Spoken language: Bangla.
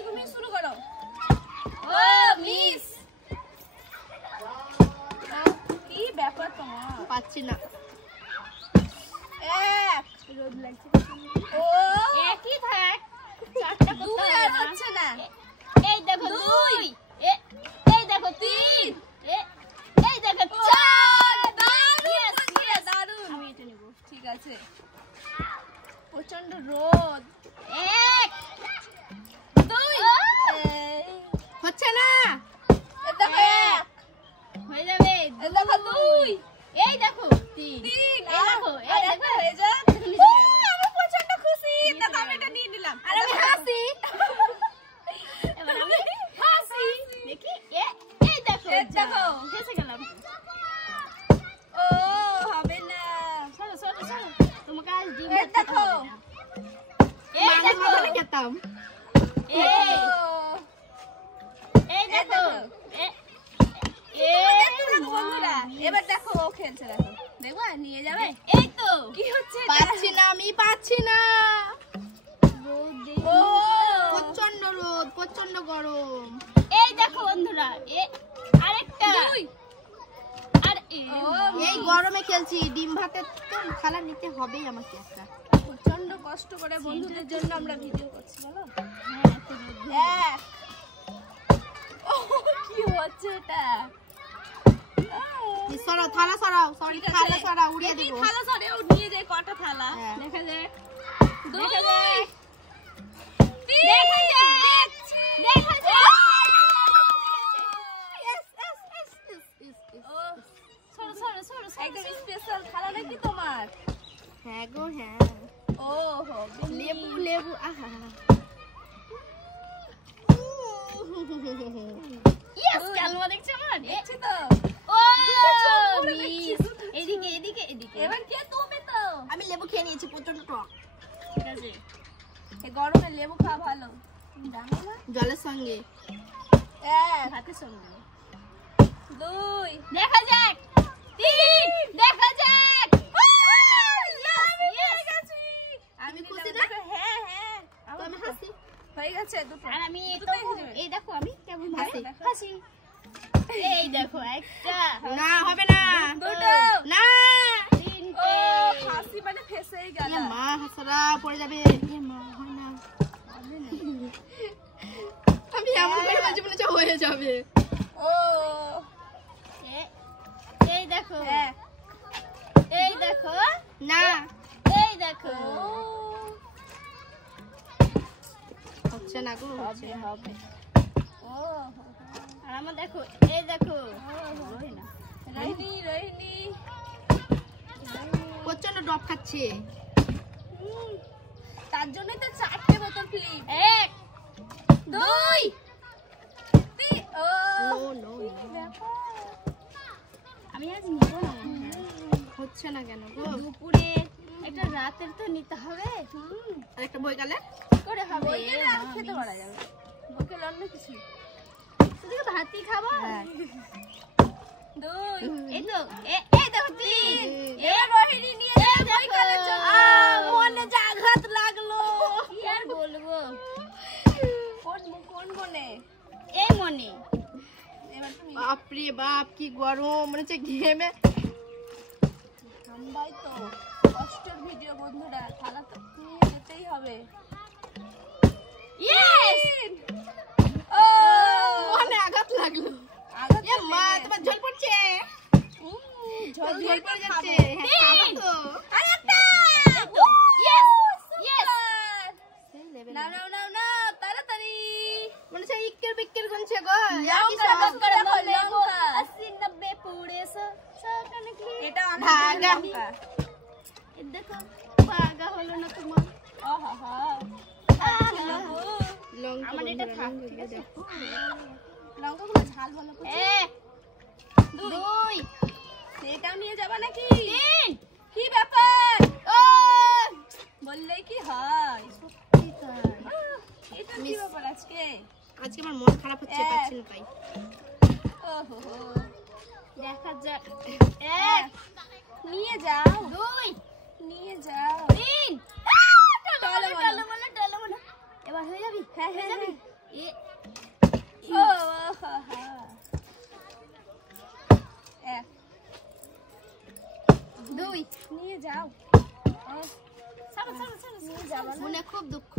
আচ্ছা তুমি শুরু করো। ও মিস, কি ব্যাপার তোমার? পাচ্ছি না। এক, রোদ লাগছে। ও একই থাক, চারটা দুই করতে আর হবে না। হচ্ছে না। এই দেখো দুই, এই দেখো তিন, এই দেখো ও, চার। দারুণ, Yes, দারুণ। আমি এটা নেব। ঠিক আছে। প্রচন্ড রোদ। এক, দুই, হচ্ছে না। এই দেখো এক, হয়ে যাবে। এই দেখো দুই, এই দেখো তিন, তিন, এই দেখো, আর এই একটা দেখো। হয়ে যাক। নিচে ও, গেল। আমি প্রচন্ড খুশি। দেখো আমি এটা নিয়ে নিলাম। আর আমি হাসি। এবার আমি হাসি। দেখি, এই দেখো, এই দেখো। ফেঁসে গেলাম। ও হবে না। চলো চলো চলো, তোমাকে আজ ডিম এই ভাত খেতে দেখো। হবে না। এই দেখো, খেতাম। ও, এই দেখো, দেখতে থাকো বন্ধুরা। এবার দেখো ও খেলছে, দেখো দেখবা নিয়ে যাবে। এই তো কি হচ্ছে এটা? পাচ্ছি না, আমি পাচ্ছি না। ও প্রচন্ড রোদ, প্রচন্ড গরম। এই দেখো বন্ধুরা, আরেকটা। দুই। আর ও, এই গরমে খেলছি, ডিম ভাতের তো খালা নিতে হবেই আমাকে একটা। প্রচন্ড কষ্ট করে বন্ধুদের জন্য আমরা ভিডিও করছি বলো। হ্যাঁ, এত রোদ। এক। ও কি হচ্ছে এটা? সরাও, থালা সরাও, সরি ঠিক আছে। থালা সরাও, উড়িয়ে দেখি দেবো। থালা সরে ও নিয়ে যায় কটা থালা। হ্যাঁ। দেখা যাক, দুই, দেখা যাক, তিন, দেখা যাক, দেখা যাক। ও সরো সরো সরো সরো। একদম স্পেশাল থালা নাকি তোমার? হ্যাঁ গো, হ্যাঁ। ও হবে লেবু, লেবু, আহা। ইয়েস, কালমা দেখছো আমার? দেখছি তো। ও করে মিস, দেখছি, এদিকে এদিকে এদিকে। এবার কে তুমি তো? আমি লেবু খেয়ে নিয়েছি, প্রচন্ড টক। ঠিক আছে। এই গরমে লেবু খাওয়া ভালো। জানো না? জলের সঙ্গে। এক, ভাতের সঙ্গে। দুই, দেখা যাক, তিন, দেখা যাক। আমি খুশি খুশি না? না? হ্যাঁ হ্যাঁ। তো আমি হাসি। হয়ে গেছে দুটো। আর আমি এই তো, দুটোই হয়ে যাবে। এই দেখো আমি কেমন হাসি। হাসি হাসি। এই দেখো একটা, না, হবে না। দুটো। না। ও তিনটে। হাসি মানে ফেসেই গেল। এ মা, হাসরা পড়ে যাবে। এ মা, হয় না। আমি এমন করে বলছি মনে হচ্ছে হয়ে যাবে। ও এই দেখো, এক। এই দেখো, না, এই দেখো। হচ্ছে না গো, হচ্ছে না। হবে। ও আর আমার দেখো, এই দেখো। ওই না। রোহিণী রোহিণী। প্রচন্ড ডব খাচ্ছে। তার জন্যই তো 4টে বোতল ফ্লি। এক, দুই, তিন। ও নো, নো, নো। আমি আজ নিব না। হচ্ছে না কেন গো? দুপুরে একটা রাতের তো নিতে হবে। আর একটা বই গেলে করে হবে। বই গেলে আর খেতে পারা যাবে। বকেল অন্য কিছু। শুধু ভাতই খাবো। হ্যাঁ। দুই। এই তো, এই দেখো তিন। এবার রোহিণী নিয়ে যাবে বই কালের জন্য। মনে যে আঘাত লাগলো। কি আর বলবো, কোন কোনে? এই মনে। এবার তুমি বাপরে বাপ, কি গরম, মনে হচ্ছে ঘেমে। ঠান্ডাই তো কষ্টের ভিডিও বন্ধুরা। থালা তো নিয়ে যেতেই হবে। ইয়েস। ও মনে আঘাত লাগলো। আঘাত এ মা, লেগে। তোমার জল পড়ছে। ঝোল জল পড়ে যাচ্ছে। খাবো। হ্যাঁ, খাবো তো। আরেকটা। এই তো, ইয়েস, ইয়েস। সেই level না এ। না না না তাড়াতাড়ি। মনে হচ্ছে ইক্কের বিক্কের গুনছে গো। লঙ্কা, লঙ্কা দেখো, লঙ্কা। 80 90 পুড়ে 100 কানে কি। এটা অনেক ভাগা। লঙ্কা। এই দেখো, ভাগা হলো না তোমার। আহা লঙ্কা আমার এটা বন্ধুরা, থাক, লঙ্কা ঠিক আছে? দেখো। লঙ্কাগুলো ঝাল ভালো করে। এক, দুই, এটাও নিয়ে যাবা নাকি? তিন। কি ব্যাপার? ও বললেই কি হয়? কি তাই? এটা কি ব্যাপার আজকে? আজকে আমার মন খারাপ হচ্ছে, পাচ্ছি না তাই। ওহো দেখা যাক। এক নিয়ে যাও, দুই, নিয়ে যাও। তিন। টলো বলো। টলো বলো। এবার হয়ে যাবি? হ্যাঁ হ্যাঁ হ্যাঁ। এ ও হা হা। এক। 2 নিয়ে যাও। ছাড়ো ছাড়ো ছাড়ো নিয়ে যাবা না? মনে খুব দুঃখ।